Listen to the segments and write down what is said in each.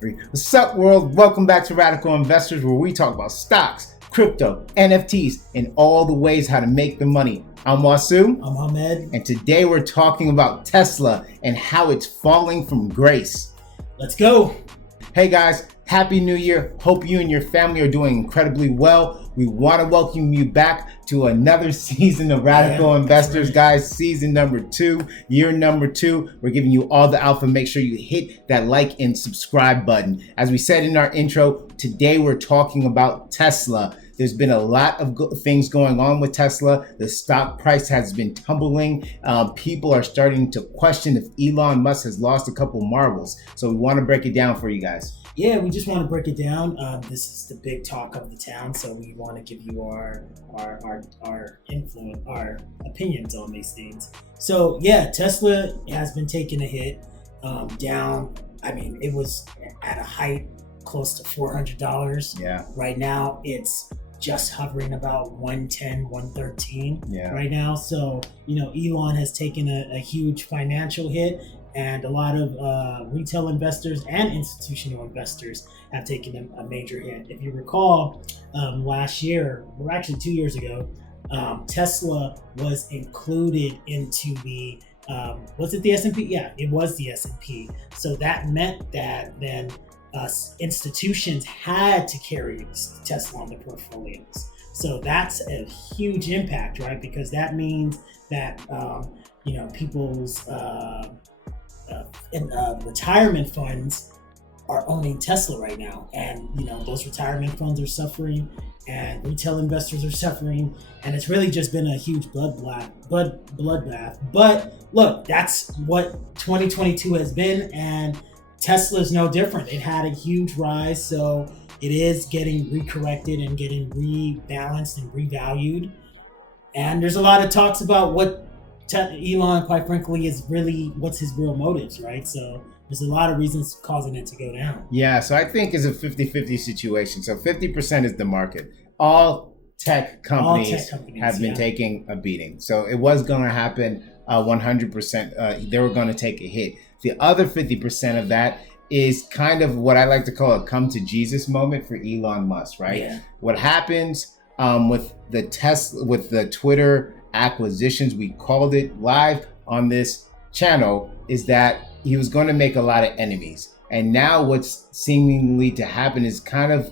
What's up, world? Welcome back to Radical Investors, where we talk about stocks, crypto, NFTs, and all the ways how to make the money. I'm Wasu. I'm Ahmed. And today we're talking about Tesla and how it's falling from grace. Let's go. Hey guys, Happy New Year. Hope you and your family are doing incredibly well. We want to welcome you back to another season of Radical Investors, guys. Season number 2, year number 2. We're giving you all the alpha. Make sure you hit that like and subscribe button. As we said in our intro, today we're talking about Tesla. There's been a lot of things going on with Tesla. The stock price has been tumbling. People are starting to question if Elon Musk has lost a couple marbles. So we want to break it down for you guys. Yeah, we just want to break it down. This is the big talk of the town, so we want to give you our influence, our opinions on these things. So yeah, Tesla has been taking a hit down. I mean, it was at a height close to $400. Yeah. Right now, it's just hovering about 110, 113 right now. So, Elon has taken a huge financial hit, and a lot of retail investors and institutional investors have taken a major hit. If you recall, last year, or actually 2 years ago, Tesla was included into the, was it the S&P? Yeah, it was the S&P. So that meant that then institutions had to carry Tesla on their portfolios. So that's a huge impact, right? Because that means that people's retirement funds are owning Tesla right now, and those retirement funds are suffering, and retail investors are suffering, and it's really just been a huge bloodbath. But look, that's what 2022 has been, and Tesla's no different. It had a huge rise, so it is getting recorrected and getting rebalanced and revalued. And there's a lot of talks about what Elon, quite frankly, is really, what's his real motives, right? So there's a lot of reasons causing it to go down. Yeah, so I think it's a 50-50 situation. So 50% is the market. All tech companies have been taking a beating. So it was going to happen 100%. They were going to take a hit. The other 50% of that is kind of what I like to call a come to Jesus moment for Elon Musk, right? Yeah. What happens with the Twitter acquisitions, we called it live on this channel, is that he was going to make a lot of enemies. And now what's seemingly to happen is kind of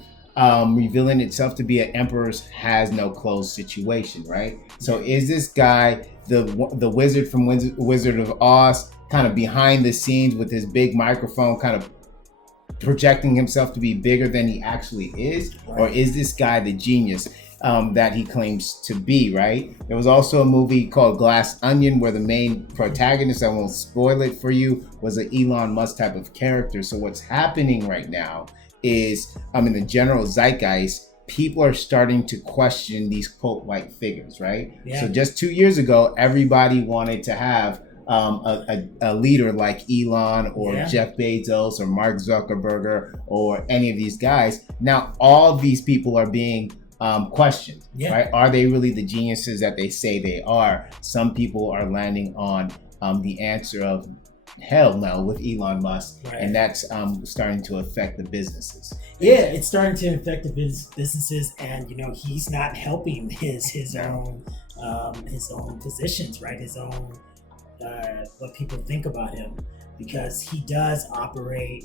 revealing itself to be an emperor's has no clothes situation, right? So is this guy the wizard from Wizard of Oz, kind of behind the scenes with his big microphone, kind of projecting himself to be bigger than he actually is? Right. Or is this guy the genius that he claims to be, right? There was also a movie called Glass Onion where the main protagonist, I won't spoil it for you, was an Elon Musk type of character. So what's happening right now is, in the general zeitgeist, people are starting to question these cult-like figures, right? Yeah. So just 2 years ago, everybody wanted to have a leader like Elon or Jeff Bezos or Mark Zuckerberg or any of these guys. Now, all these people are being questioned, right? Are they really the geniuses that they say they are? Some people are landing on the answer of hell no with Elon Musk, and that's starting to affect the businesses. Yeah, it's starting to affect the businesses, and he's not helping his own positions, right? His own what people think about him, because he does operate,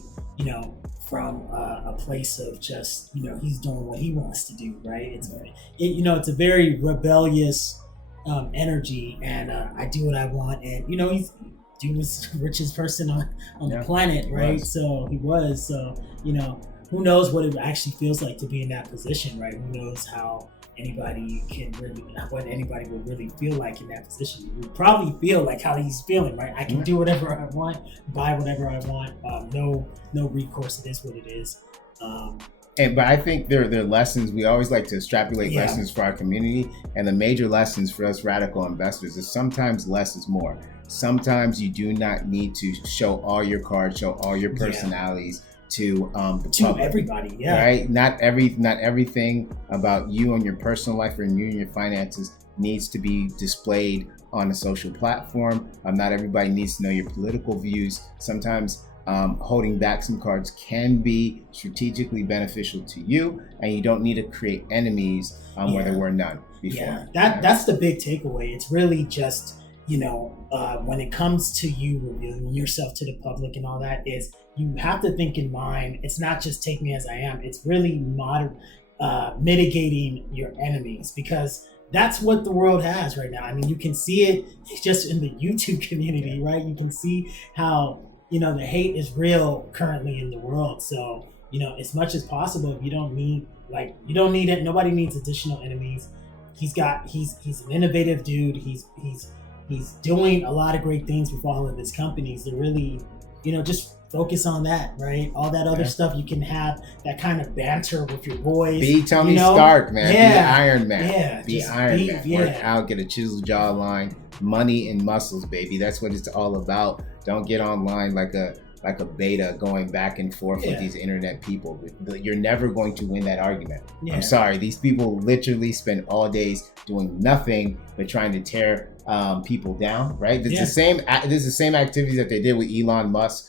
from a place of just, he's doing what he wants to do, right? It's a very rebellious energy, and I do what I want, and he was the richest person on the planet, right? So he was. So who knows what it actually feels like to be in that position, right? Who knows how what anybody would really feel like in that position. You would probably feel like how he's feeling, right? I can do whatever I want, buy whatever I want, no recourse. It is what it is. But I think there are lessons. We always like to extrapolate lessons for our community, and the major lessons for us radical investors is sometimes less is more. Sometimes you do not need to show all your cards, show all your personalities to the public, everybody, right? Not everything about you and your personal life or you and your finances needs to be displayed on a social platform. Not everybody needs to know your political views. Sometimes holding back some cards can be strategically beneficial to you, and you don't need to create enemies where there were none before. That's the big takeaway. It's really just, when it comes to you revealing yourself to the public and all that, is you have to think in mind, it's not just take me as I am, it's really mitigating your enemies, because that's what the world has right now. I mean, you can see it just in the YouTube community, right? You can see how, the hate is real currently in the world. So, as much as possible, you don't need it. Nobody needs additional enemies. He's an innovative dude. He's doing a lot of great things with all of his companies. They're really, just focus on that, right? All that other stuff, you can have that kind of banter with your boys. Be Tony Stark, man. Be Iron Man. Yeah. Be Iron Man. Work out, get a chiseled jawline, money and muscles, baby. That's what it's all about. Don't get online like a beta going back and forth with these internet people. You're never going to win that argument. I'm sorry. These people literally spend all days doing nothing but trying to tear people down, right? This is the same activities that they did with Elon Musk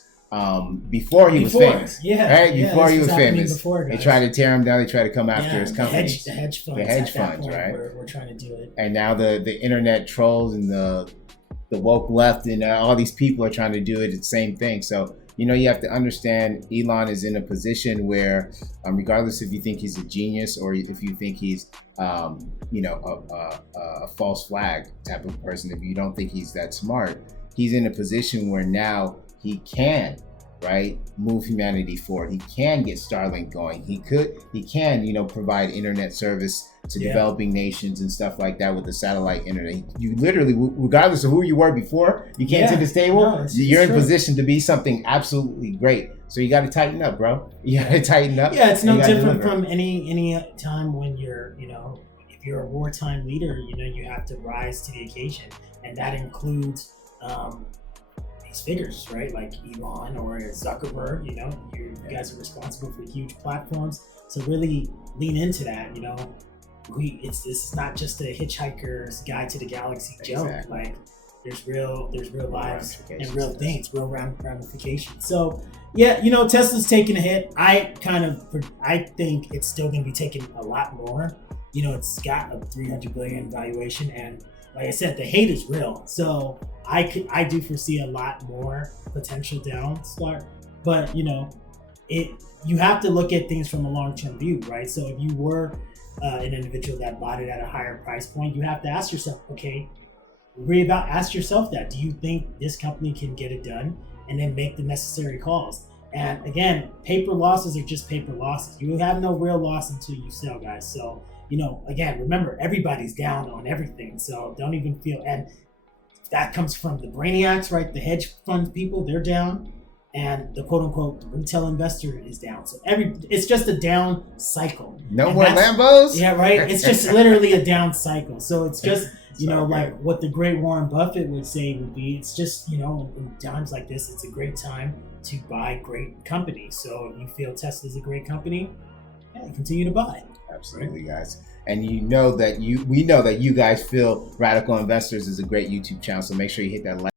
before he was famous. Before he was famous. They tried to tear him down. They tried to come after his companies. The hedge funds, right? We're trying to do it. And now the internet trolls and the woke left and all these people are trying to do it. It's the same thing. So, you have to understand Elon is in a position where, regardless if you think he's a genius or if you think he's, a false flag type of person, if you don't think he's that smart, he's in a position where now he can, right, move humanity forward. He can get Starlink going. He can, provide internet service to developing nations and stuff like that with the satellite internet. You literally, regardless of who you were before you came to this table, you're in position to be something absolutely great. So you got to tighten up, bro. You got to tighten up. Yeah, it's no different from any time when you're, if you're a wartime leader, you have to rise to the occasion, and that includes these figures, right? Like Elon or Zuckerberg. You guys are responsible for huge platforms, so really lean into that. This is not just a Hitchhiker's Guide to the Galaxy joke. Like there's real lives and real things, real ramifications. So Tesla's taking a hit. I think it's still going to be taking a lot more. It's got a 300 billion valuation, and like I said, the hate is real. So I do foresee a lot more potential downside. But you have to look at things from a long-term view, right? So if you were an individual that bought it at a higher price point, you have to ask yourself, ask yourself that. Do you think this company can get it done? And then make the necessary calls. And again, paper losses are just paper losses. You have no real loss until you sell, guys. So, again, remember, everybody's down on everything. So don't even feel, and that comes from the brainiacs, right? The hedge fund people, they're down. And the quote unquote retail investor is down. So it's just a down cycle. No more Lambos? Yeah, right. It's just literally a down cycle. So it's just, like what the great Warren Buffett would say would be, it's just, in times like this, it's a great time to buy great companies. So if you feel Tesla's a great company, continue to buy. Absolutely, guys. And we know that you guys feel Radical Investors is a great YouTube channel. So make sure you hit that like.